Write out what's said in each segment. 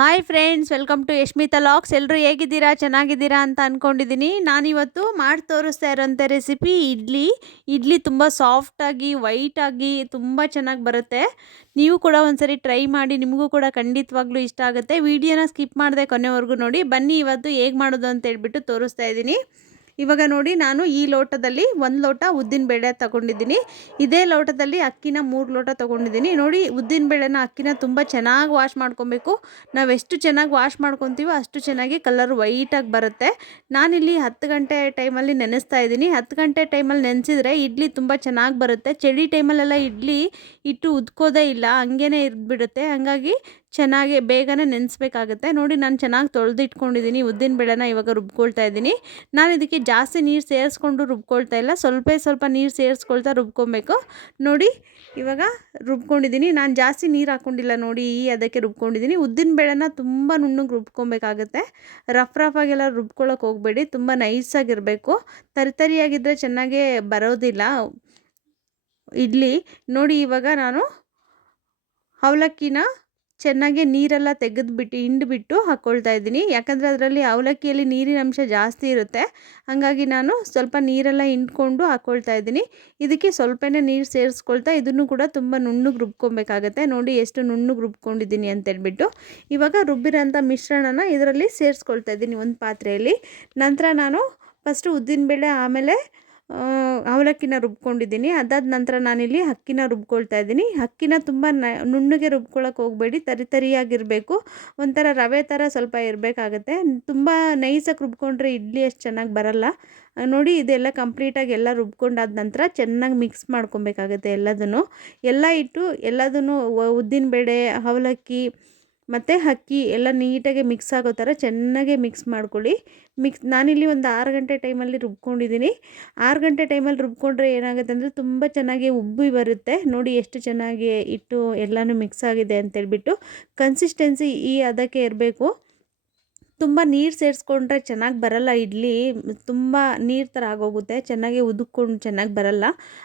Hi friends welcome to Yashmitha locks ಎಲ್ಲರೂ ಹೇಗಿದ್ದೀರಾ? ಚೆನ್ನಾಗಿದ್ದೀರಾ ಅಂತ ಅಂದ್ಕೊಂಡಿದ್ದೀನಿ ನಾನಿವತ್ತು ಮಾಡಿ ತೋರಿಸ್ತಾ ಇರೋಂಥ ರೆಸಿಪಿ ಇಡ್ಲಿ. ಇಡ್ಲಿ ತುಂಬ ಸಾಫ್ಟಾಗಿ ವೈಟಾಗಿ ತುಂಬ ಚೆನ್ನಾಗಿ ಬರುತ್ತೆ. ನೀವು ಕೂಡ ಒಂದ್ಸರಿ ಟ್ರೈ ಮಾಡಿ, ನಿಮಗೂ ಕೂಡ ಖಂಡಿತವಾಗ್ಲೂ ಇಷ್ಟ ಆಗುತ್ತೆ. ವಿಡಿಯೋನ ಸ್ಕಿಪ್ ಮಾಡದೆ ಕೊನೆವರೆಗೂ ನೋಡಿ. ಬನ್ನಿ ಇವತ್ತು ಹೇಗೆ ಮಾಡೋದು ಅಂತ ಹೇಳ್ಬಿಟ್ಟು ತೋರಿಸ್ತಾ ಇದ್ದೀನಿ. ಇವಾಗ ನೋಡಿ ನಾನು ಈ ಲೋಟದಲ್ಲಿ ಒಂದು ಲೋಟ ಉದ್ದಿನ ಬೇಳೆ ತಗೊಂಡಿದ್ದೀನಿ. ಇದೇ ಲೋಟದಲ್ಲಿ ಅಕ್ಕಿನ ಮೂರು ಲೋಟ ತೊಗೊಂಡಿದ್ದೀನಿ. ನೋಡಿ, ಉದ್ದಿನ ಬೇಳೆನ ಅಕ್ಕಿನ ತುಂಬ ಚೆನ್ನಾಗಿ ವಾಶ್ ಮಾಡ್ಕೊಬೇಕು. ನಾವು ಎಷ್ಟು ಚೆನ್ನಾಗಿ ವಾಶ್ ಮಾಡ್ಕೊತೀವೋ ಅಷ್ಟು ಚೆನ್ನಾಗಿ ಕಲರ್ ವೈಟಾಗಿ ಬರುತ್ತೆ. ನಾನಿಲ್ಲಿ ಹತ್ತು ಗಂಟೆ ಟೈಮಲ್ಲಿ ನೆನೆಸ್ತಾ ಇದ್ದೀನಿ. ಹತ್ತು ಗಂಟೆ ಟೈಮಲ್ಲಿ ನೆನೆಸಿದ್ರೆ ಇಡ್ಲಿ ತುಂಬ ಚೆನ್ನಾಗಿ ಬರುತ್ತೆ. ಚಳಿ ಟೈಮಲ್ಲೆಲ್ಲ ಇಡ್ಲಿ ಇಟ್ಟು ಉದ್ಕೋದೇ ಇಲ್ಲ. ಹಂಗೇ ಇದ್ಬಿಡುತ್ತೆ ಹಾಗಾಗಿ ಚೆನ್ನಾಗಿ ಬೇಗನೆ ನೆನೆಸ್ಬೇಕಾಗುತ್ತೆ. ನೋಡಿ ನಾನು ಚೆನ್ನಾಗಿ ತೊಳೆದಿಟ್ಕೊಂಡಿದ್ದೀನಿ ಉದ್ದಿನ ಬೇಳೆನ ಇವಾಗ ರುಬ್ಕೊಳ್ತಾ ಇದ್ದೀನಿ ನಾನು ಇದಕ್ಕೆ ಜಾಸ್ತಿ ನೀರು ಸೇರಿಸ್ಕೊಂಡು ರುಬ್ಕೊಳ್ತಾ ಇಲ್ಲ, ಸ್ವಲ್ಪ ಸ್ವಲ್ಪ ನೀರು ಸೇರಿಸ್ಕೊಳ್ತಾ ರುಬ್ಕೊಬೇಕು. ನೋಡಿ, ಇವಾಗ ರುಬ್ಕೊಂಡಿದ್ದೀನಿ ನಾನು ಜಾಸ್ತಿ ನೀರು ಹಾಕ್ಕೊಂಡಿಲ್ಲ ನೋಡಿ, ಈ ಅದಕ್ಕೆ ರುಬ್ಕೊಂಡಿದ್ದೀನಿ ಉದ್ದಿನ ಬೇಳೆನ ತುಂಬ ನುಣ್ಣಗೆ ರುಬ್ಕೊಬೇಕಾಗುತ್ತೆ. ರಫ್ ರಫ್ ಆಗೆಲ್ಲ ರುಬ್ಕೊಳ್ಳೋಕೆ ಹೋಗಬೇಡಿ, ತುಂಬ ನೈಸಾಗಿರಬೇಕು ತರಿ ತರಿಯಾಗಿದ್ದರೆ ಚೆನ್ನಾಗೇ ಬರೋದಿಲ್ಲ. ಇಡ್ಲಿ, ನೋಡಿ ಇವಾಗ ನಾನು ಅವಲಕ್ಕಿನ ಚೆನ್ನಾಗಿ ನೀರೆಲ್ಲ ತೆಗೆದುಬಿಟ್ಟು, ಹಿಂಡ್ಬಿಟ್ಟು ಹಾಕ್ಕೊಳ್ತಾ ಇದ್ದೀನಿ. ಯಾಕಂದರೆ ಅದರಲ್ಲಿ ಅವಲಕ್ಕಿಯಲ್ಲಿ ನೀರಿನ ಅಂಶ ಜಾಸ್ತಿ ಇರುತ್ತೆ. ಹಾಗಾಗಿ ನಾನು ಸ್ವಲ್ಪ ನೀರೆಲ್ಲ ಹಿಂಡ್ಕೊಂಡು ಹಾಕ್ಕೊಳ್ತಾ ಇದ್ದೀನಿ. ಇದಕ್ಕೆ ಸ್ವಲ್ಪನೇ ನೀರು ಸೇರಿಸ್ಕೊಳ್ತಾ ಇದನ್ನು ಕೂಡ ತುಂಬ ನುಣ್ಣಗೆ ರುಬ್ಕೊಬೇಕಾಗತ್ತೆ. ನೋಡಿ ಎಷ್ಟು ನುಣ್ಣಗೆ ರುಬ್ಕೊಂಡಿದ್ದೀನಿ ಅಂತೇಳ್ಬಿಟ್ಟು. ಇವಾಗ ರುಬ್ಬಿರೋಂಥ ಮಿಶ್ರಣನ ಇದರಲ್ಲಿ ಸೇರಿಸ್ಕೊಳ್ತಾ ಇದ್ದೀನಿ ಒಂದು ಪಾತ್ರೆಯಲ್ಲಿ. ನಂತರ ನಾನು ಫಸ್ಟು ಉದ್ದಿನಬೇಳೆ, ಆಮೇಲೆ ಅವಲಕ್ಕಿನ ರುಬ್ಕೊಂಡಿದ್ದೀನಿ. ಅದಾದ ನಂತರ ನಾನಿಲ್ಲಿ ಅಕ್ಕಿನ ರುಬ್ಕೊಳ್ತಾ ಇದ್ದೀನಿ. ಅಕ್ಕಿನ ತುಂಬ ನುಣ್ಣಗೆ ರುಬ್ಕೊಳ್ಳೋಕೆ ಹೋಗಬೇಡಿ. ತರಿ ತರಿಯಾಗಿರಬೇಕು. ಒಂಥರ ರವೆ ಥರ ಸ್ವಲ್ಪ ಇರಬೇಕಾಗತ್ತೆ. ತುಂಬ ನೈಸಾಗಿ ರುಬ್ಕೊಂಡ್ರೆ ಇಡ್ಲಿ ಅಷ್ಟು ಚೆನ್ನಾಗಿ ಬರಲ್ಲ. ನೋಡಿ ಇದೆಲ್ಲ ಕಂಪ್ಲೀಟಾಗಿ ಎಲ್ಲ ರುಬ್ಕೊಂಡಾದ ನಂತರ ಚೆನ್ನಾಗಿ ಮಿಕ್ಸ್ ಮಾಡ್ಕೊಬೇಕಾಗತ್ತೆ ಎಲ್ಲದನ್ನು. ಎಲ್ಲ ಇಟ್ಟು ಎಲ್ಲದನ್ನು ಉದ್ದಿನಬೇಳೆ ಅವಲಕ್ಕಿ ಮತ್ತು ಅಕ್ಕಿ ಎಲ್ಲ ನೀಟಾಗಿ ಮಿಕ್ಸ್ ಆಗೋ ಥರ ಚೆನ್ನಾಗೆ ಮಿಕ್ಸ್ ಮಾಡ್ಕೊಳ್ಳಿ. ಮಿಕ್ಸ್ ನಾನಿಲ್ಲಿ ಒಂದು ಆರು ಗಂಟೆ ಟೈಮಲ್ಲಿ ರುಬ್ಕೊಂಡಿದ್ದೀನಿ. ಆರು ಗಂಟೆ ಟೈಮಲ್ಲಿ ರುಬ್ಕೊಂಡ್ರೆ ಏನಾಗುತ್ತೆ ಅಂದರೆ ತುಂಬ ಚೆನ್ನಾಗಿ ಉಬ್ಬಿ ಬರುತ್ತೆ. ನೋಡಿ ಎಷ್ಟು ಚೆನ್ನಾಗಿ ಇಟ್ಟು ಎಲ್ಲನೂ ಮಿಕ್ಸ್ ಆಗಿದೆ ಅಂತೇಳ್ಬಿಟ್ಟು ಕನ್ಸಿಸ್ಟೆನ್ಸಿ ಈ ಅದಕ್ಕೆ ಇರಬೇಕು. ತುಂಬ ನೀರು ಸೇರಿಸ್ಕೊಂಡ್ರೆ ಚೆನ್ನಾಗಿ ಬರಲ್ಲ ಇಡ್ಲಿ. ತುಂಬ ನೀರು ಥರ ಆಗೋಗುತ್ತೆ. ಚೆನ್ನಾಗಿ ಉದುಕ್ಕೊಂಡು ಚೆನ್ನಾಗಿ ಬರಲ್ಲ.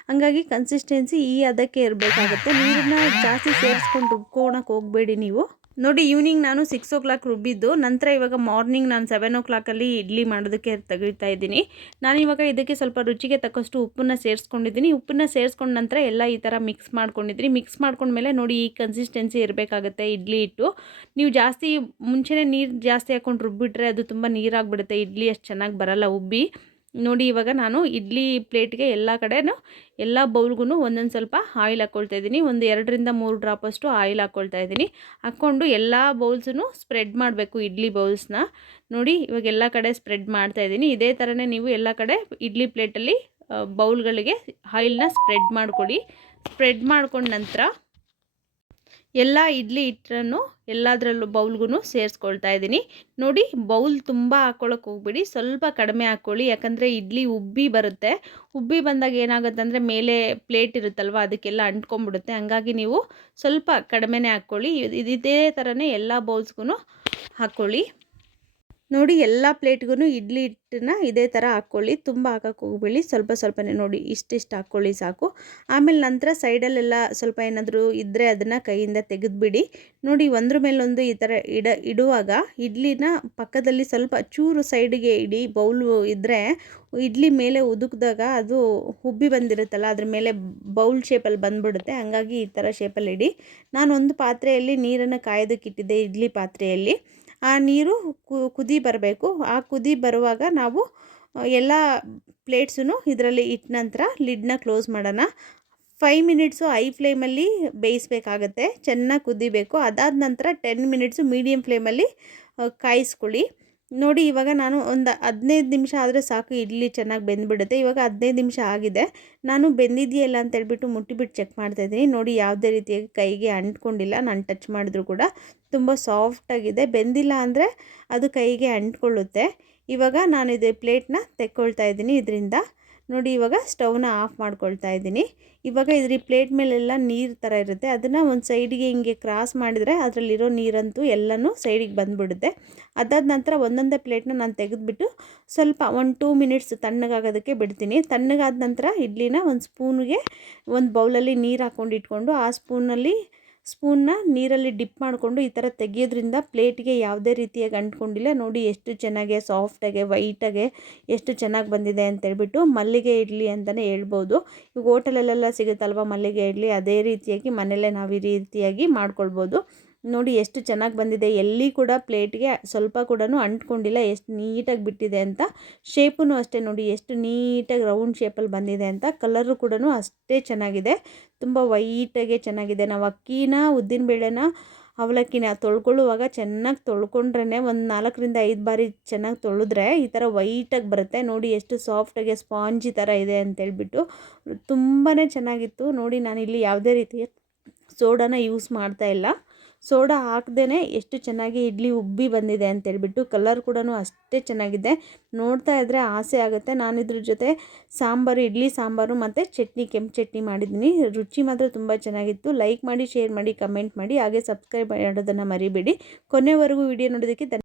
ಹಾಗಾಗಿ ಕನ್ಸಿಸ್ಟೆನ್ಸಿ ಈ ಅದಕ್ಕೆ ಇರಬೇಕಾಗುತ್ತೆ. ನೀರನ್ನ ಜಾಸ್ತಿ ಸೇರಿಸ್ಕೊಂಡು ರುಬ್ಕೊಳಕ್ಕೆ ಹೋಗಬೇಡಿ ನೀವು. ನೋಡಿ ಈವ್ನಿಂಗ್ ನಾನು ಸಿಕ್ಸ್ ಓ ಕ್ಲಾಕ್ ರುಬ್ಬಿದ್ದು, ನಂತರ ಇವಾಗ ಮಾರ್ನಿಂಗ್ ನಾನು ಸೆವೆನ್ ಓ ಕ್ಲಾಕಲ್ಲಿ ಇಡ್ಲಿ ಮಾಡೋದಕ್ಕೆ ತೆಗಿತಾ ಇದ್ದೀನಿ. ನಾನು ಇವಾಗ ಇದಕ್ಕೆ ಸ್ವಲ್ಪ ರುಚಿಗೆ ತಕ್ಕಷ್ಟು ಉಪ್ಪನ್ನ ಸೇರಿಸ್ಕೊಂಡಿದ್ದೀನಿ. ಉಪ್ಪನ್ನ ಸೇರಿಸ್ಕೊಂಡ ನಂತರ ಎಲ್ಲ ಈ ಥರ ಮಿಕ್ಸ್ ಮಾಡ್ಕೊಂಡಿದ್ದೀನಿ. ಮಿಕ್ಸ್ ಮಾಡ್ಕೊಂಡ್ಮೇಲೆ ನೋಡಿ, ಈ ಕನ್ಸಿಸ್ಟೆನ್ಸಿ ಇರಬೇಕಾಗುತ್ತೆ ಇಡ್ಲಿ ಇಟ್ಟು ನೀವು ಜಾಸ್ತಿ, ಮುಂಚೆನೇ ನೀರು ಜಾಸ್ತಿ ಹಾಕ್ಕೊಂಡು ರುಬ್ಬಿಟ್ರೆ ಅದು ತುಂಬ ನೀರಾಗಿಬಿಡುತ್ತೆ. ಇಡ್ಲಿ ಅಷ್ಟು ಚೆನ್ನಾಗಿ ಬರಲ್ಲ ಉಬ್ಬಿ. ನೋಡಿ ಇವಾಗ ನಾನು ಇಡ್ಲಿ ಪ್ಲೇಟ್ಗೆ ಎಲ್ಲ ಕಡೆನೂ ಎಲ್ಲ ಬೌಲ್ಗೂ ಒಂದೊಂದು ಸ್ವಲ್ಪ ಆಯಿಲ್ ಹಾಕ್ಕೊಳ್ತಾ ಇದ್ದೀನಿ. ಒಂದು ಎರಡರಿಂದ ಮೂರು ಡ್ರಾಪಷ್ಟು ಆಯಿಲ್ ಹಾಕ್ಕೊಳ್ತಾ ಇದ್ದೀನಿ. ಹಾಕ್ಕೊಂಡು ಎಲ್ಲ ಬೌಲ್ಸೂ ಸ್ಪ್ರೆಡ್ ಮಾಡಬೇಕು ಇಡ್ಲಿ ಬೌಲ್ಸ್ನ. ನೋಡಿ ಇವಾಗ ಎಲ್ಲ ಕಡೆ ಸ್ಪ್ರೆಡ್ ಮಾಡ್ತಾ ಇದ್ದೀನಿ. ಇದೇ ಥರನೇ ನೀವು ಎಲ್ಲ ಕಡೆ ಇಡ್ಲಿ ಪ್ಲೇಟಲ್ಲಿ ಬೌಲ್ಗಳಿಗೆ ಆಯಿಲ್ನ ಸ್ಪ್ರೆಡ್ ಮಾಡಿಕೊಡಿ. ಸ್ಪ್ರೆಡ್ ಮಾಡ್ಕೊಂಡ ನಂತರ ಎಲ್ಲ ಇಡ್ಲಿ ಹಿಟ್ಟನ್ನು ಎಲ್ಲದರಲ್ಲೂ ಬೌಲ್ಗೂ ಸೇರಿಸ್ಕೊಳ್ತಾ ಇದ್ದೀನಿ. ನೋಡಿ, ಬೌಲ್ ತುಂಬ ಹಾಕ್ಕೊಳ್ಳೋಕೆ ಹೋಗ್ಬಿಡಿ. ಸ್ವಲ್ಪ ಕಡಿಮೆ ಹಾಕ್ಕೊಳ್ಳಿ ಯಾಕಂದರೆ ಇಡ್ಲಿ ಉಬ್ಬಿ ಬರುತ್ತೆ. ಉಬ್ಬಿ ಬಂದಾಗ ಏನಾಗುತ್ತೆ ಅಂದರೆ ಮೇಲೆ ಪ್ಲೇಟ್ ಇರುತ್ತಲ್ವ, ಅದಕ್ಕೆಲ್ಲ ಅಂಟ್ಕೊಂಬಿಡುತ್ತೆ ಹಂಗಾಗಿ ನೀವು ಸ್ವಲ್ಪ ಕಡಿಮೆನೇ ಹಾಕ್ಕೊಳ್ಳಿ ಇದೇ ಥರನೇ ಎಲ್ಲ ಬೌಲ್ಸ್ಗೂ ಹಾಕ್ಕೊಳ್ಳಿ ನೋಡಿ ಎಲ್ಲ ಪ್ಲೇಟ್ಗೂ ಇಡ್ಲಿ ಹಿಟ್ಟನ್ನ ಇದೇ ಥರ ಹಾಕ್ಕೊಳ್ಳಿ ತುಂಬ ಹಾಕಕ್ಕೆ ಹೋಗ್ಬೇಡಿ. ಸ್ವಲ್ಪ ಸ್ವಲ್ಪನೇ ನೋಡಿ ಇಷ್ಟಿಷ್ಟು ಹಾಕ್ಕೊಳ್ಳಿ ಸಾಕು. ಆಮೇಲೆ ನಂತರ ಸೈಡಲ್ಲೆಲ್ಲ ಸ್ವಲ್ಪ ಏನಾದರೂ ಇದ್ದರೆ ಅದನ್ನು ಕೈಯಿಂದ ತೆಗೆದುಬಿಡಿ. ನೋಡಿ ಒಂದ್ರ ಮೇಲೊಂದು ಈ ಥರ ಇಡ, ಇಡುವಾಗ ಇಡ್ಲಿನ ಪಕ್ಕದಲ್ಲಿ ಸ್ವಲ್ಪ ಚೂರು ಸೈಡಿಗೆ ಇಡಿ, ಬೌಲು ಇದ್ದರೆ ಇಡ್ಲಿ ಮೇಲೆ ಉದುಕಿದಾಗ ಅದು ಹುಬ್ಬಿ ಬಂದಿರುತ್ತಲ್ಲ ಅದ್ರ ಮೇಲೆ ಬೌಲ್ ಶೇಪಲ್ಲಿ ಬಂದ್ಬಿಡುತ್ತೆ. ಹಂಗಾಗಿ ಈ ಥರ ಶೇಪಲ್ಲಿ ಇಡಿ. ನಾನು ಒಂದು ಪಾತ್ರೆಯಲ್ಲಿ ನೀರನ್ನು ಕಾಯೋದಕ್ಕಿಟ್ಟಿದ್ದೆ ಇಡ್ಲಿ ಪಾತ್ರೆಯಲ್ಲಿ. ಆ ನೀರು ಕುದಿ ಬರಬೇಕು. ಆ ಕುದಿ ಬರುವಾಗ ನಾವು ಎಲ್ಲ ಪ್ಲೇಟ್ಸೂ ಇದರಲ್ಲಿ ಇಟ್ಟ ನಂತರ ಲಿಡ್ನ ಕ್ಲೋಸ್ ಮಾಡೋಣ. ಫೈವ್ ಮಿನಿಟ್ಸು ಐ ಫ್ಲೇಮಲ್ಲಿ ಬೇಯಿಸ್ಬೇಕಾಗತ್ತೆ. ಚೆನ್ನಾಗಿ ಕುದಿಬೇಕು. ಅದಾದ ನಂತರ ಟೆನ್ ಮಿನಿಟ್ಸು ಮೀಡಿಯಮ್ ಫ್ಲೇಮಲ್ಲಿ ಕಾಯಿಸ್ಕೊಳ್ಳಿ. ನೋಡಿ, ಇವಾಗ ನಾನು ಒಂದು ಹದಿನೈದು ನಿಮಿಷ ಆದರೆ ಸಾಕು ಇಡ್ಲಿ ಚೆನ್ನಾಗಿ ಬೆಂದ್ಬಿಡುತ್ತೆ. ಇವಾಗ ಹದಿನೈದು ನಿಮಿಷ ಆಗಿದೆ. ನಾನು ಬೆಂದಿದೆಯಲ್ಲ ಅಂತ ಹೇಳ್ಬಿಟ್ಟು ಮುಟ್ಟಿಬಿಟ್ಟು ಚೆಕ್ ಮಾಡ್ತಾಯಿದ್ದೀನಿ ನೋಡಿ, ಯಾವುದೇ ರೀತಿಯಾಗಿ ಕೈಗೆ ಅಂಟ್ಕೊಂಡಿಲ್ಲ. ನಾನು ಟಚ್ ಮಾಡಿದ್ರು ಕೂಡ ತುಂಬ ಸಾಫ್ಟಾಗಿದೆ ಬೆಂದಿಲ್ಲ ಅಂದರೆ ಅದು ಕೈಗೆ ಅಂಟ್ಕೊಳ್ಳುತ್ತೆ. ಇವಾಗ ನಾನು ಇದು ಪ್ಲೇಟ್ನ ತೆಕ್ಕೊಳ್ತಾ ಇದ್ದೀನಿ. ಇದರಿಂದ ನೋಡಿ ಇವಾಗ ಸ್ಟವ್ನ ಆಫ್ ಮಾಡ್ಕೊಳ್ತಾ ಇದ್ದೀನಿ. ಇವಾಗ ಇದ್ರ ಪ್ಲೇಟ್ ಮೇಲೆಲ್ಲ ನೀರು ಥರ ಇರುತ್ತೆ. ಅದನ್ನು ಒಂದು ಸೈಡಿಗೆ ಹಿಂಗೆ ಕ್ರಾಸ್ ಮಾಡಿದರೆ ಅದರಲ್ಲಿರೋ ನೀರಂತೂ ಎಲ್ಲನೂ ಸೈಡಿಗೆ ಬಂದುಬಿಡುತ್ತೆ. ಅದಾದ ನಂತರ ಒಂದೊಂದೇ ಪ್ಲೇಟ್ನ ನಾನು ತೆಗೆದುಬಿಟ್ಟು ಸ್ವಲ್ಪ ಒಂದು ಟೂ ಮಿನಿಟ್ಸ್ ತಣ್ಣಗಾಗೋದಕ್ಕೆ ಬಿಡ್ತೀನಿ. ತಣ್ಣಗಾದ ನಂತರ ಇಡ್ಲಿನ ಒಂದು ಸ್ಪೂನ್ಗೆ ಒಂದು ಬೌಲಲ್ಲಿ ನೀರು ಹಾಕ್ಕೊಂಡು ಇಟ್ಕೊಂಡು ಆ ಸ್ಪೂನಲ್ಲಿ ಸ್ಪೂನ್ನ ನೀರಲ್ಲಿ ಡಿಪ್ ಮಾಡಿಕೊಂಡು ಈ ಥರ ತೆಗಿಯೋದ್ರಿಂದ ಪ್ಲೇಟ್ಗೆ ಯಾವುದೇ ರೀತಿಯಾಗಿ ಅಂಟ್ಕೊಂಡಿಲ್ಲ ನೋಡಿ ಎಷ್ಟು ಚೆನ್ನಾಗಿ ಸಾಫ್ಟಾಗೆ, ವೈಟಾಗೆ ಎಷ್ಟು ಚೆನ್ನಾಗಿ ಬಂದಿದೆ ಅಂತೇಳ್ಬಿಟ್ಟು ಮಲ್ಲಿಗೆ ಇಡ್ಲಿ ಅಂತಲೇ ಹೇಳ್ಬೋದು. ಈಗ ಹೋಟೆಲಲ್ಲೆಲ್ಲ ಸಿಗುತ್ತಲ್ವ ಮಲ್ಲಿಗೆ ಇಡ್ಲಿ? ಅದೇ ರೀತಿಯಾಗಿ ಮನೆಯಲ್ಲೇ ನಾವು ಈ ರೀತಿಯಾಗಿ ಮಾಡ್ಕೊಳ್ಬೋದು. ನೋಡಿ ಎಷ್ಟು ಚೆನ್ನಾಗಿ ಬಂದಿದೆ. ಎಲ್ಲಿ ಕೂಡ ಪ್ಲೇಟ್ಗೆ ಸ್ವಲ್ಪ ಕೂಡ ಅಂಟ್ಕೊಂಡಿಲ್ಲ. ಎಷ್ಟು ನೀಟಾಗಿ ಬಿಟ್ಟಿದೆ ಅಂತ. ಶೇಪೂ ಅಷ್ಟೇ ನೋಡಿ, ಎಷ್ಟು ನೀಟಾಗಿ ರೌಂಡ್ ಶೇಪಲ್ಲಿ ಬಂದಿದೆ ಅಂತ. ಕಲರು ಕೂಡ ಅಷ್ಟೇ ಚೆನ್ನಾಗಿದೆ. ತುಂಬ ವೈಟಾಗೆ ಚೆನ್ನಾಗಿದೆ. ನಾವು ಅಕ್ಕಿನ ಉದ್ದಿನಬೇಳೆನ ಅವಲಕ್ಕಿನ ತೊಳ್ಕೊಳ್ಳುವಾಗ ಚೆನ್ನಾಗಿ ತೊಳ್ಕೊಂಡ್ರೇ ಒಂದು ನಾಲ್ಕರಿಂದ ಐದು ಬಾರಿ ಚೆನ್ನಾಗಿ ತೊಳೆದ್ರೆ ಈ ಥರ ವೈಟಾಗಿ ಬರುತ್ತೆ. ನೋಡಿ ಎಷ್ಟು ಸಾಫ್ಟಾಗಿ ಸ್ಪಾಂಜಿ ಥರ ಇದೆ ಅಂತೇಳ್ಬಿಟ್ಟು ತುಂಬಾ ಚೆನ್ನಾಗಿತ್ತು. ನೋಡಿ ನಾನು ಇಲ್ಲಿ ಯಾವುದೇ ರೀತಿಯ ಸೋಡಾನ ಯೂಸ್ ಮಾಡ್ತಾ ಇಲ್ಲ. ಸೋಡಾ ಹಾಕ್ದೇ ಎಷ್ಟು ಚೆನ್ನಾಗಿ ಇಡ್ಲಿ ಉಬ್ಬಿ ಬಂದಿದೆ ಅಂತೇಳ್ಬಿಟ್ಟು ಕಲರ್ ಕೂಡ ಅಷ್ಟೇ ಚೆನ್ನಾಗಿದೆ. ನೋಡ್ತಾ ಇದ್ದರೆ ಆಸೆ ಆಗುತ್ತೆ. ನಾನು ಇದ್ರ ಜೊತೆ ಸಾಂಬಾರು, ಇಡ್ಲಿ ಸಾಂಬಾರು ಮತ್ತು ಚಟ್ನಿ, ಕೆಂಪು ಚಟ್ನಿ ಮಾಡಿದ್ದೀನಿ. ರುಚಿ ಮಾತ್ರ ತುಂಬ ಚೆನ್ನಾಗಿತ್ತು. ಲೈಕ್ ಮಾಡಿ ಶೇರ್ ಮಾಡಿ ಕಮೆಂಟ್ ಮಾಡಿ, ಹಾಗೆ ಸಬ್ಸ್ಕ್ರೈಬ್ ಮಾಡೋದನ್ನು ಮರಿಬೇಡಿ. ಕೊನೆವರೆಗೂ ವಿಡಿಯೋ ನೋಡೋದಕ್ಕೆ